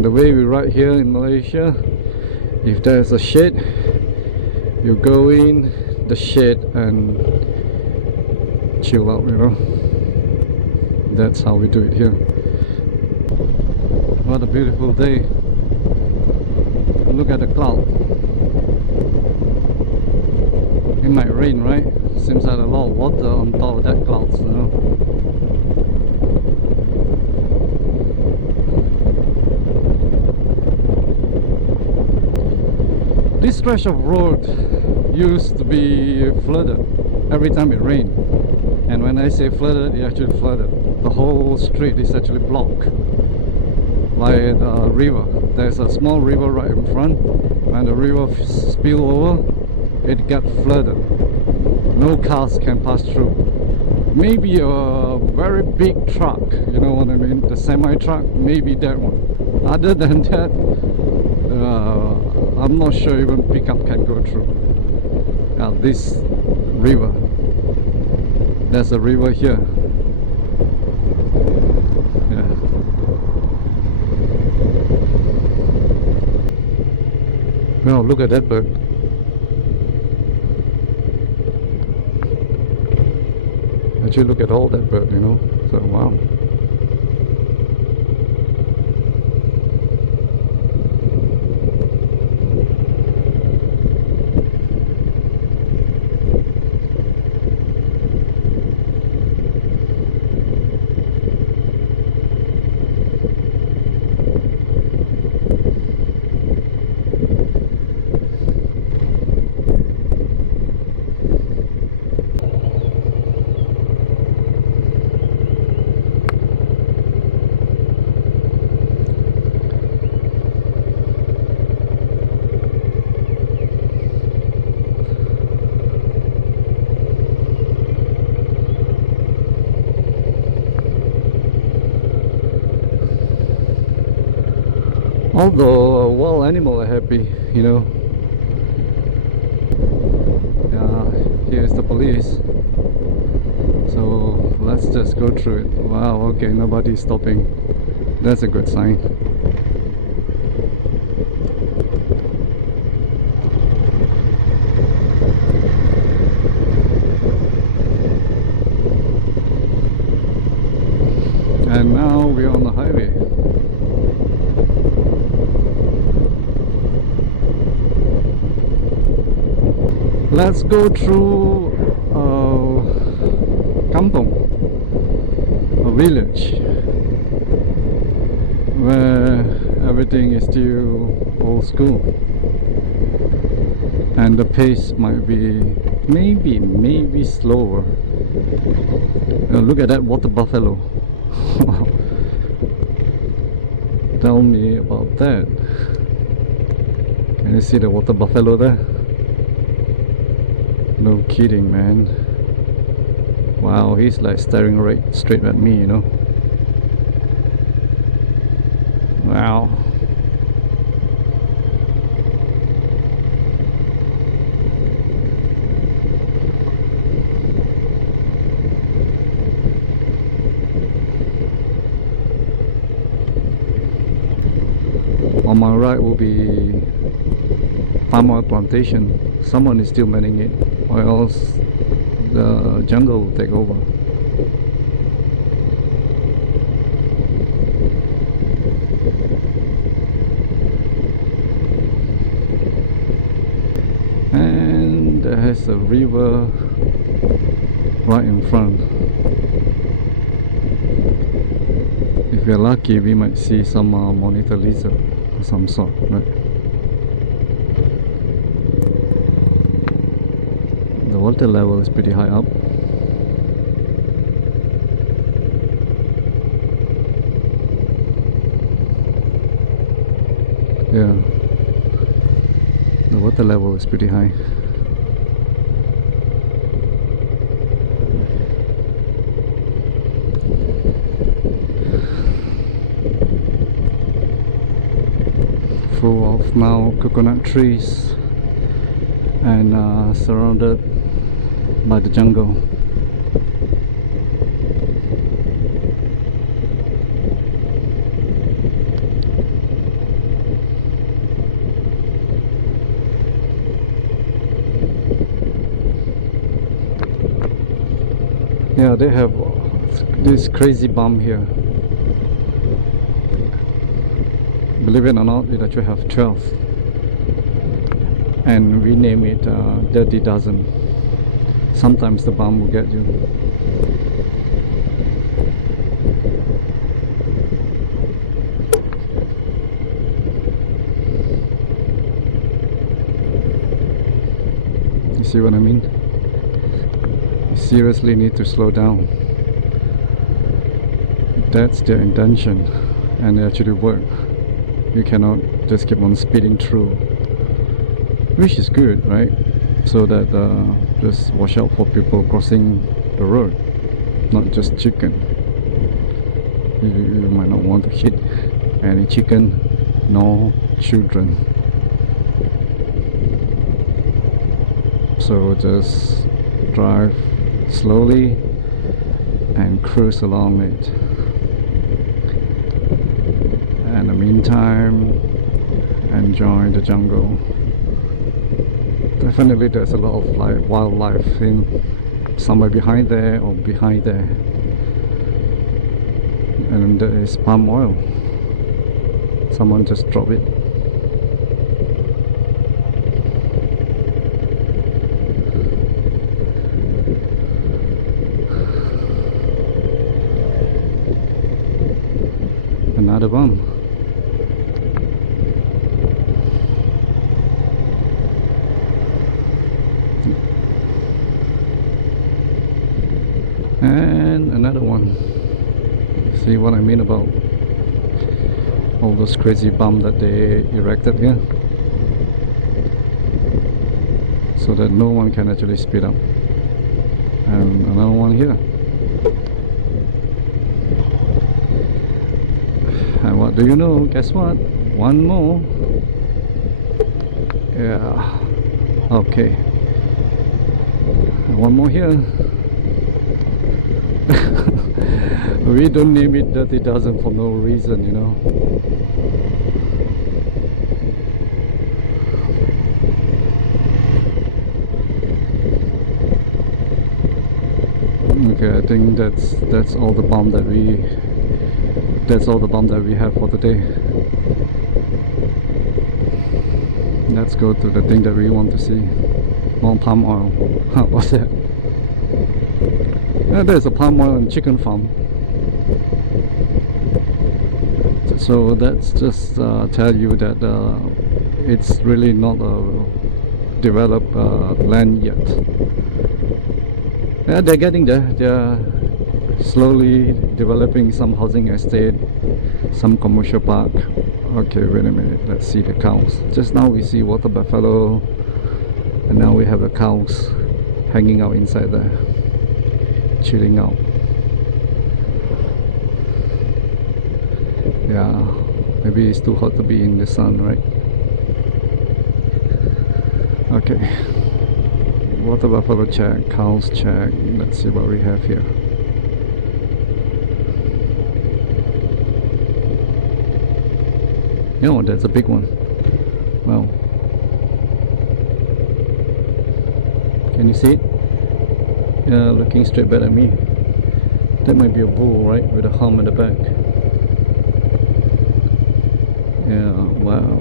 And the way we ride here in Malaysia, if there's a shed, you go in the shed and chill out, you know. That's how we do it here. What a beautiful day. Look at the cloud. It might rain, right? Seems like a lot of water on top of that clouds, you know. This stretch of road used to be flooded every time it rained. And when I say flooded, it actually flooded. The whole street is actually blocked by the river. There's a small river right in front. When the river spill over, it gets flooded. No cars can pass through. Maybe a very big truck, you know what I mean, the semi truck, maybe that one. Other than that, I'm not sure even pickup can go through. This river, there's a river here. Yeah. Well, look at that bird. Actually, look at all that bird, you know. So wow. Although wild animals are happy, you know. Here's the police. So let's just go through it. Wow, okay, nobody's stopping. That's a good sign. And now we're on the highway. Let's go through kampong, a village where everything is still old school, and the pace might be maybe slower. Look at that water buffalo. Tell me about that. Can you see the water buffalo there? No kidding, man. Wow, he's like staring right straight at me, you know. Wow. On my right will be palm oil plantation. Someone is still manning it, or else the jungle will take over. And there's a river right in front. If we're lucky, we might see some monitor lizard of some sort, right? The water level is pretty high up. Yeah, the water level is pretty high. Full of now coconut trees and surrounded by the jungle. Yeah, they have this crazy bomb here. Believe it or not, it actually have 12. And we name it Dirty Dozen. Sometimes the bomb will get you. You see what I mean? You seriously need to slow down. That's their intention, and it actually work. You cannot just keep on speeding through, which is good, right? So that just watch out for people crossing the road, not just chicken. You might not want to hit any chicken nor children. So just drive slowly and cruise along it. And in the meantime, enjoy the jungle. Definitely there's a lot of wildlife in somewhere behind there or behind there. And there is palm oil. Someone just dropped it. Another bomb. And another one. See what I mean about all those crazy bombs that they erected here, so that no one can actually speed up. And another one here. And what do you know? Guess what? One more. Yeah. Okay. And one more here. We don't name it Dirty Dozen for no reason, you know. Okay, I think that's all the bomb that we have for today. Let's go to the thing that we want to see. More palm oil. What's that? There's a palm oil and chicken farm. So that's just tell you that it's really not a developed land yet. Yeah, they're getting there. They're slowly developing some housing estate, some commercial park. Okay, wait a minute. Let's see the cows. Just now we see water buffalo, and now we have the cows hanging out inside there, chilling out. Yeah, maybe it's too hot to be in the sun, right? Okay, water buffalo check, cows check. Let's see what we have here. Oh, that's a big one. Wow. Can you see it? Yeah, looking straight back at me. That might be a bull, right? With a hump in the back. Yeah, wow.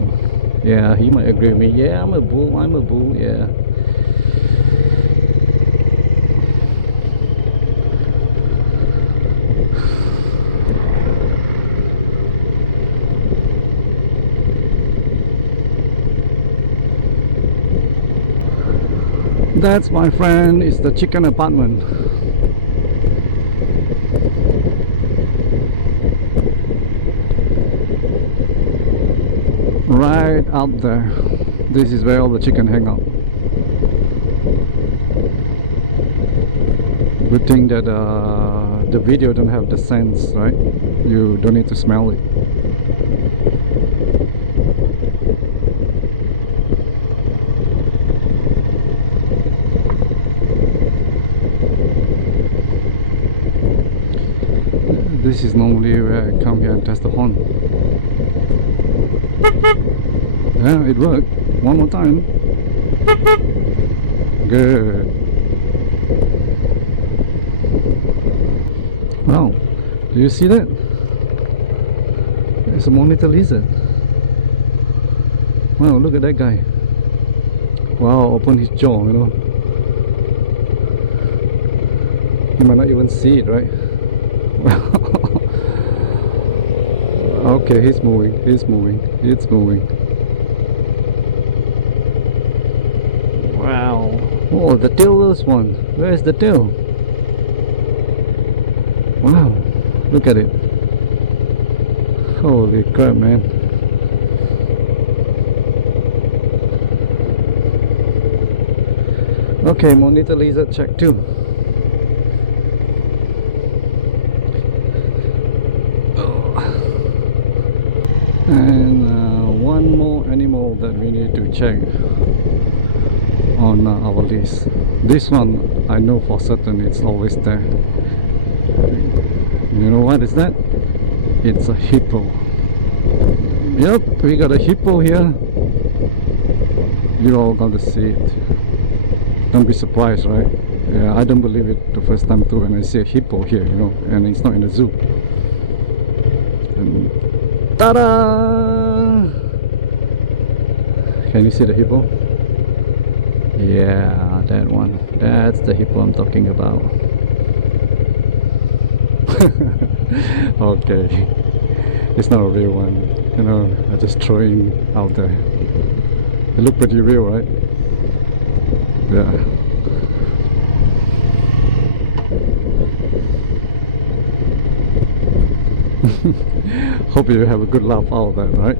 Yeah, he might agree with me. Yeah, I'm a bull, yeah. That's, my friend, is the chicken apartment. Right out there. This is where all the chicken hang out. Good thing that the video don't have the sense, right? You don't need to smell it. This is normally where I come here and test the horn. Yeah, it worked. One more time. Good. Do you see that? It's a monitor lizard. Wow, look at that guy. Wow, open his jaw, you know. You might not even see it, right? Okay, he's moving, it's moving. Wow. Oh, the tailless one. Where's the tail? Wow, look at it. Holy crap, man. Okay, monitor lizard check too. And one more animal that we need to check on our list. This one I know for certain it's always there. You know what is that? It's a hippo. Yep, we got a hippo here. You're all gonna see it. Don't be surprised, right? Yeah, I don't believe it the first time too when I see a hippo here, you know, and it's not in the zoo. And ta-da! Can you see the hippo? Yeah, that one. That's the hippo I'm talking about. Okay, it's not a real one, you know, I'm just throwing out there. It look pretty real, right? Yeah. Hope you have a good laugh out of that, right?